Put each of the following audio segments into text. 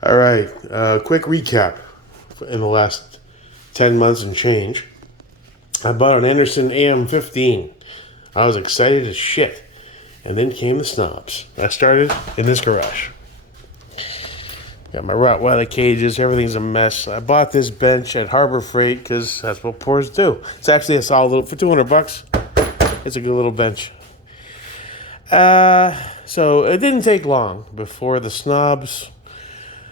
All right, quick recap in the last 10 months and change. I bought an Anderson AM15. I was excited as shit. And then came the snobs. I started in this garage. Got my Rottweiler cages, everything's a mess. I bought this bench at Harbor Freight because that's what poors do. It's actually a solid little, for 200 bucks, it's a good little bench. So it didn't take long before the snobs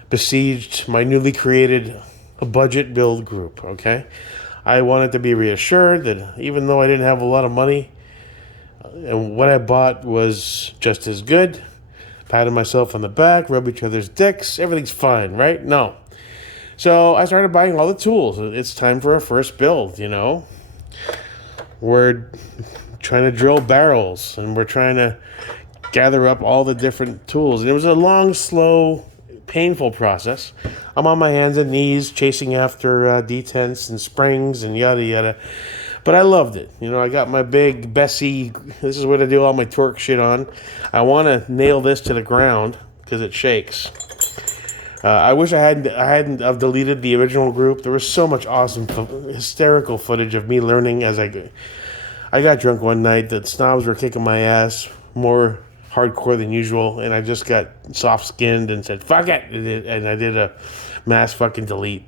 besieged my newly created budget build group, okay? I wanted to be reassured that even though I didn't have a lot of money, and what I bought was just as good. Patted myself on the back, rub each other's dicks, everything's fine, right? No. So I started buying all the tools. It's time for a first build, you know? We're trying to drill barrels, and we're trying to gather up all the different tools. And it was a long, slow, painful process. I'm on my hands and knees chasing after detents and springs and yada yada. But I loved it. You know, I got my big Bessie. This is what I do all my torque shit on. I want to nail this to the ground because it shakes. I wish I hadn't have deleted the original group. There was so much awesome, hysterical footage of me learning as I go. I got drunk one night. The snobs were kicking my ass more hardcore than usual, and I just got soft-skinned and said, fuck it, and I did a mass fucking delete.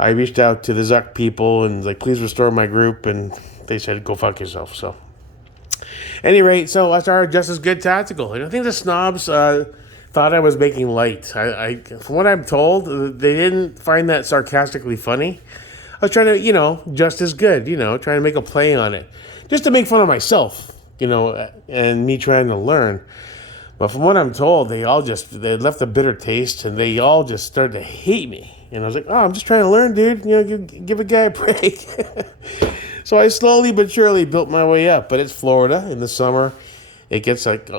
I reached out to the Zuck people and like, please restore my group, and they said, go fuck yourself. So, any rate, so I started Just As Good Tactical, and I think the snobs thought I was making light. From what I'm told, they didn't find that sarcastically funny. I was trying to, just as good, trying to make a play on it, just to make fun of myself, and me trying to learn. But from what I'm told, they left a bitter taste, and they all just started to hate me. And I was like, oh, I'm just trying to learn, dude. Give a guy a break. So I slowly but surely built my way up. But it's Florida. In the summer, it gets like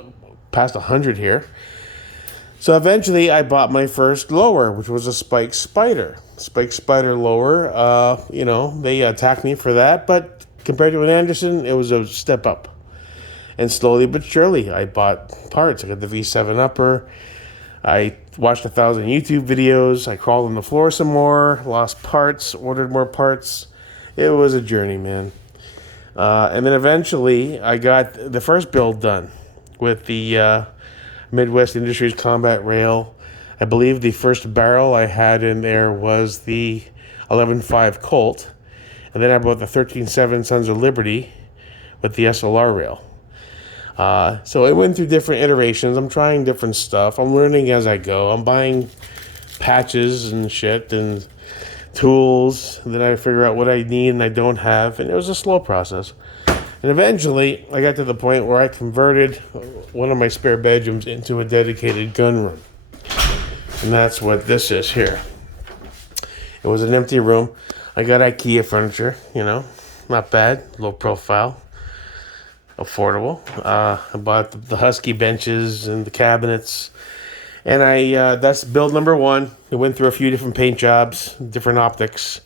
past 100 here. So eventually, I bought my first lower, which was a Spike Spider. Spike Spider lower. They attacked me for that. But compared to an Anderson, it was a step up. And slowly but surely, I bought parts. I got the V7 upper. I watched 1,000 YouTube videos. I crawled on the floor some more, lost parts, ordered more parts. It was a journey, man. And then eventually, I got the first build done with the Midwest Industries Combat Rail. I believe the first barrel I had in there was the 11.5 Colt. And then I bought the 13.7 Sons of Liberty with the SLR rail. So I went through different iterations. I'm trying different stuff. I'm learning as I go. I'm buying patches and shit and tools. Then I figure out what I need and I don't have. And it was a slow process. And eventually, I got to the point where I converted one of my spare bedrooms into a dedicated gun room. And that's what this is here. It was an empty room. I got IKEA furniture, not bad, low profile. Affordable. I bought the Husky benches and the cabinets, and that's build number one. It went through a few different paint jobs, different optics,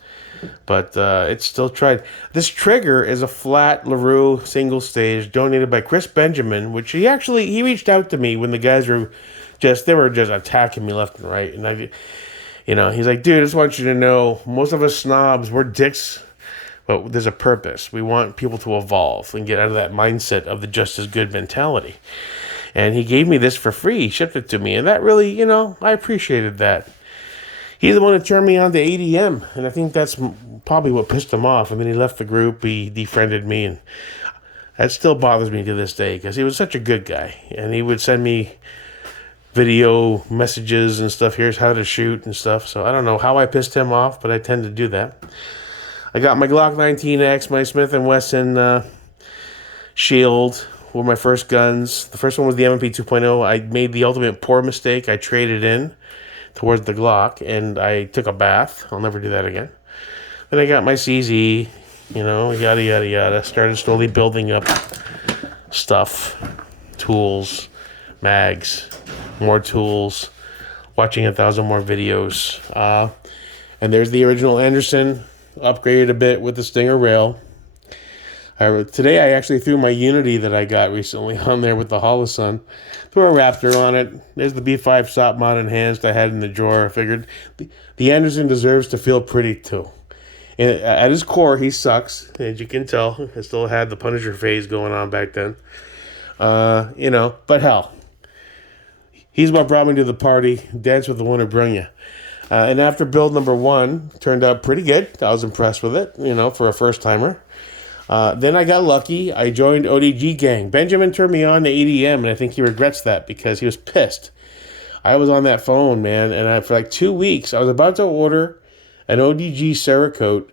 but it's still tried. This trigger is a flat LaRue single stage donated by Chris Benjamin, which he reached out to me when the guys were just attacking me left and right, and he's like, dude, I just want you to know, most of us snobs, we're dicks. But there's a purpose. We want people to evolve and get out of that mindset of the just as good mentality. And he gave me this for free. He shipped it to me. And that really, I appreciated that. He's the one that turned me on to ADM. And I think that's probably what pissed him off. And then he left the group. He defriended me. And that still bothers me to this day because he was such a good guy. And he would send me video messages and stuff. Here's how to shoot and stuff. So I don't know how I pissed him off, but I tend to do that. I got my Glock 19X, my Smith & Wesson Shield were my first guns. The first one was the M&P 2.0. I made the ultimate poor mistake. I traded in towards the Glock, and I took a bath. I'll never do that again. Then I got my CZ, yada, yada, yada. Started slowly building up stuff, tools, mags, more tools, watching 1,000 more videos. And there's the original Anderson. Upgraded a bit with the Stinger rail. Today I actually threw my Unity that I got recently on there with the Holosun. Threw a Raptor on it. There's the B5 stop mod enhanced I had in the drawer. I figured the Anderson deserves to feel pretty too. And at his core, he sucks, as you can tell. I still had the Punisher phase going on back then. But hell, he's what brought me to the party. Dance with the one who brung you. And after build number 1, turned out pretty good. I was impressed with it, for a first timer. Then I got lucky. I joined ODG Gang. Benjamin turned me on to EDM, and I think he regrets that because he was pissed. I was on that phone, man, and for like 2 weeks, I was about to order an ODG Cerakote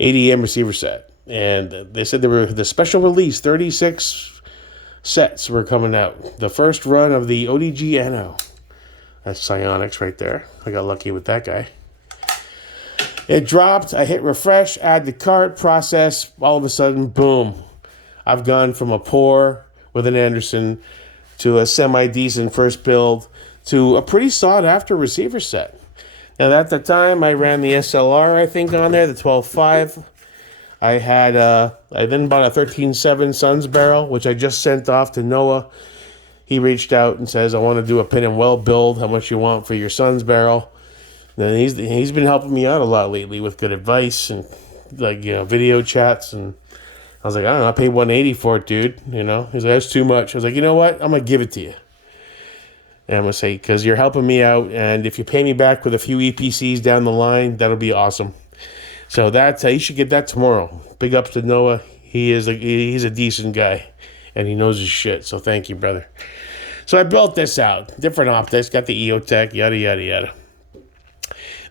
ADM receiver set. And they said they were the special release, 36 sets were coming out. The first run of the ODG NO. That's Psionics right there. I got lucky with that guy. It dropped. I hit refresh, add to cart, process. All of a sudden, boom. I've gone from a poor with an Anderson to a semi-decent first build to a pretty sought-after receiver set. Now, at the time, I ran the SLR, I think, on there, the 12.5. I then bought a 13.7 Suns barrel, which I just sent off to Noah. He reached out and says, I want to do a pin and weld build. How much you want for your Suns barrel? And he's been helping me out a lot lately with good advice and video chats. And I was like, I don't know, I paid $180 for it, dude. He's like, that's too much. I was like, you know what? I'm gonna give it to you. And I'm gonna say, because you're helping me out, and if you pay me back with a few EPCs down the line, that'll be awesome. So that's you should get that tomorrow. Big ups to Noah. He's a decent guy, and he knows his shit. So thank you, brother. So I built this out, different optics, got the EOTech, yada yada yada.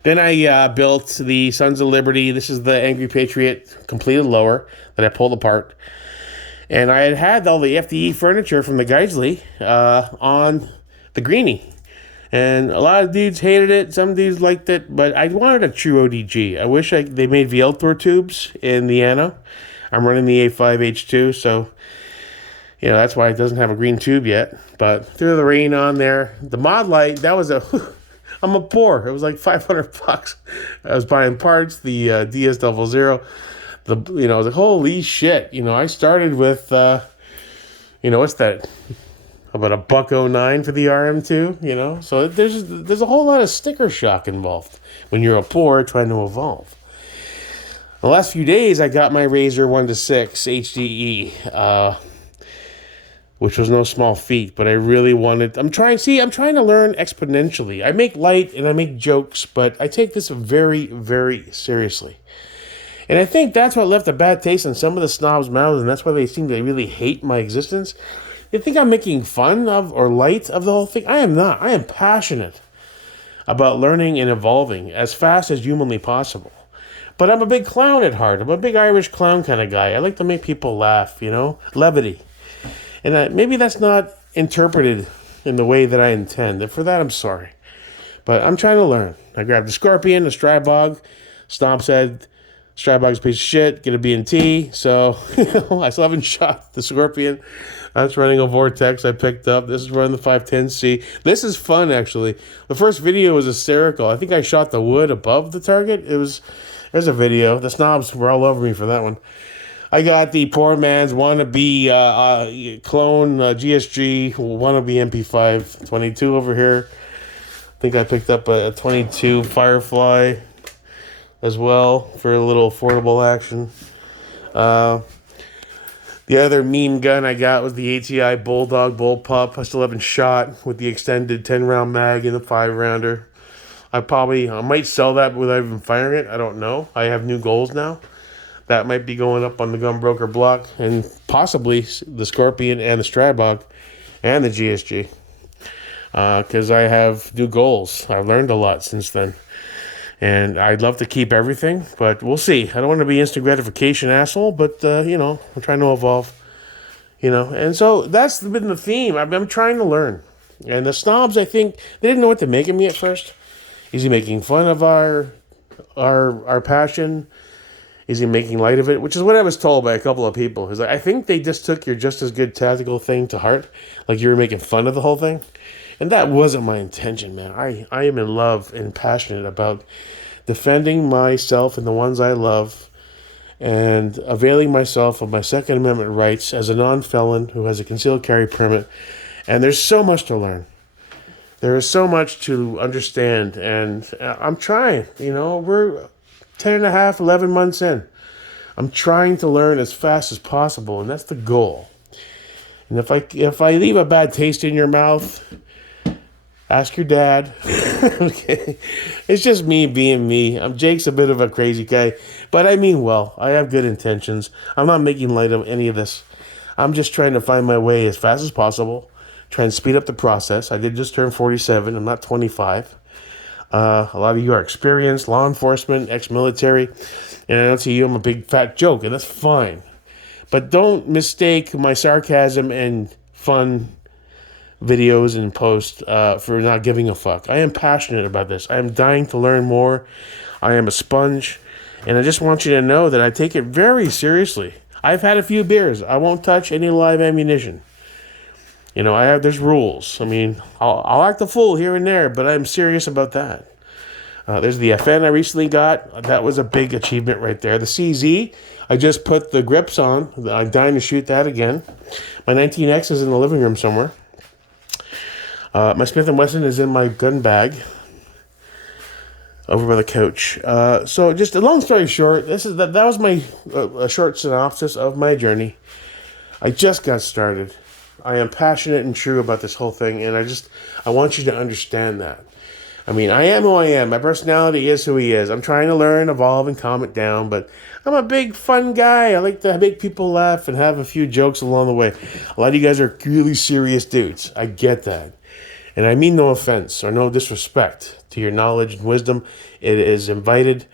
Then I built the Sons of Liberty. This is the Angry Patriot completed lower that I pulled apart. And I had all the FDE furniture from the Geisley on the Greenie. And a lot of dudes hated it. Some dudes liked it. But I wanted a true ODG. I wish they made Veltor tubes in the Ano. I'm running the A5H2. So, that's why it doesn't have a green tube yet. But threw the rain on there. The mod light, that was I'm a poor. It was like $500. I was buying parts, the DS00. I was like, holy shit. I started with, what's that? About $1.09 for the RM2, So there's a whole lot of sticker shock involved when you're a poor trying to evolve. The last few days, I got my Razor 1-6 HDE, which was no small feat, but I really wanted... I'm trying to learn exponentially. I make light and I make jokes, but I take this very, very seriously. And I think that's what left a bad taste in some of the snobs' mouths, and that's why they seem to really hate my existence. They think I'm making fun of or light of the whole thing. I am not. I am passionate about learning and evolving as fast as humanly possible. But I'm a big clown at heart. I'm a big Irish clown kind of guy. I like to make people laugh, levity. And maybe that's not interpreted in the way that I intend. And for that, I'm sorry. But I'm trying to learn. I grabbed the Scorpion, the Strybog. Stomp said, Strybog's a piece of shit, get a B&T. So, I still haven't shot the Scorpion. That's running a Vortex I picked up. This is running the 510C. This is fun, actually. The first video was a Cerakote. I think I shot the wood above the target. There's a video. The snobs were all over me for that one. I got the poor man's wannabe clone GSG, wannabe MP5 22 over here. I think I picked up a 22 Firefly as well for a little affordable action. The other meme gun I got was the ATI Bulldog Bullpup. I still haven't shot with the extended 10-round mag and the 5-rounder. I might sell that without even firing it. I don't know. I have new goals now. That might be going up on the Gunbroker block, and possibly the Scorpion and the Strybog and the GSG. Because I have new goals. I've learned a lot since then. And I'd love to keep everything, but we'll see. I don't want to be instant gratification asshole, but, I'm trying to evolve. And so that's been the theme. I'm trying to learn. And the snobs, I think, they didn't know what to make of me at first. Is he making fun of our passion? Is he making light of it? Which is what I was told by a couple of people. Is I think they just took your just as good tactical thing to heart. Like you were making fun of the whole thing. And that wasn't my intention, man. I am in love and passionate about defending myself and the ones I love and availing myself of my Second Amendment rights as a non-felon who has a concealed carry permit. And there's so much to learn. There is so much to understand, and I'm trying. We're 10 and a half, 11 months in. I'm trying to learn as fast as possible, and that's the goal. And if I leave a bad taste in your mouth, ask your dad. Okay, it's just me being me. Jake's a bit of a crazy guy, but I mean well. I have good intentions. I'm not making light of any of this. I'm just trying to find my way as fast as possible. Trying to speed up the process. I did just turn 47. I'm not 25. A lot of you are experienced, law enforcement, ex-military, and I know to you I'm a big fat joke, and that's fine. But don't mistake my sarcasm and fun videos and posts for not giving a fuck. I am passionate about this. I am dying to learn more. I am a sponge, and I just want you to know that I take it very seriously. I've had a few beers. I won't touch any live ammunition. There's rules. I mean, I'll act a fool here and there, but I'm serious about that. There's the FN I recently got. That was a big achievement right there. The CZ, I just put the grips on. I'm dying to shoot that again. My 19X is in the living room somewhere. My Smith & Wesson is in my gun bag over by the couch. So just a long story short, that was my a short synopsis of my journey. I just got started. I am passionate and true about this whole thing, and I want you to understand that. I mean, I am who I am. My personality is who he is. I'm trying to learn, evolve, and calm it down, but I'm a big, fun guy. I like to make people laugh and have a few jokes along the way. A lot of you guys are really serious dudes. I get that. And I mean no offense or no disrespect to your knowledge and wisdom. It is invited,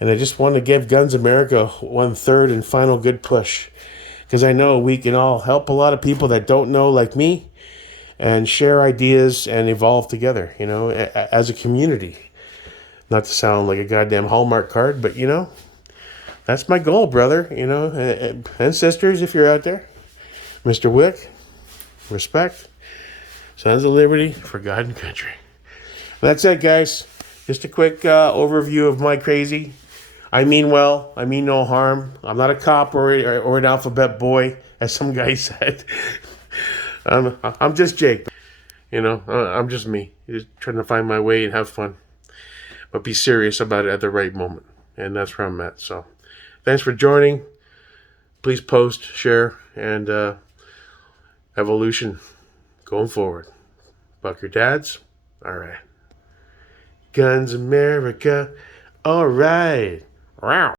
and I just want to give Guns America one third and final good push. Because I know we can all help a lot of people that don't know, like me, and share ideas and evolve together, as a community. Not to sound like a goddamn Hallmark card, but, that's my goal, brother, and sisters, if you're out there. Mr. Wick, respect, Sons of Liberty for God and country. That's it, guys. Just a quick overview of my crazy. I mean well. I mean no harm. I'm not a cop or an alphabet boy, as some guy said. I'm just Jake. I'm just me. Just trying to find my way and have fun. But be serious about it at the right moment. And that's where I'm at. So thanks for joining. Please post, share, and evolution going forward. Buck your dads. All right. Guns America. All right. Wow.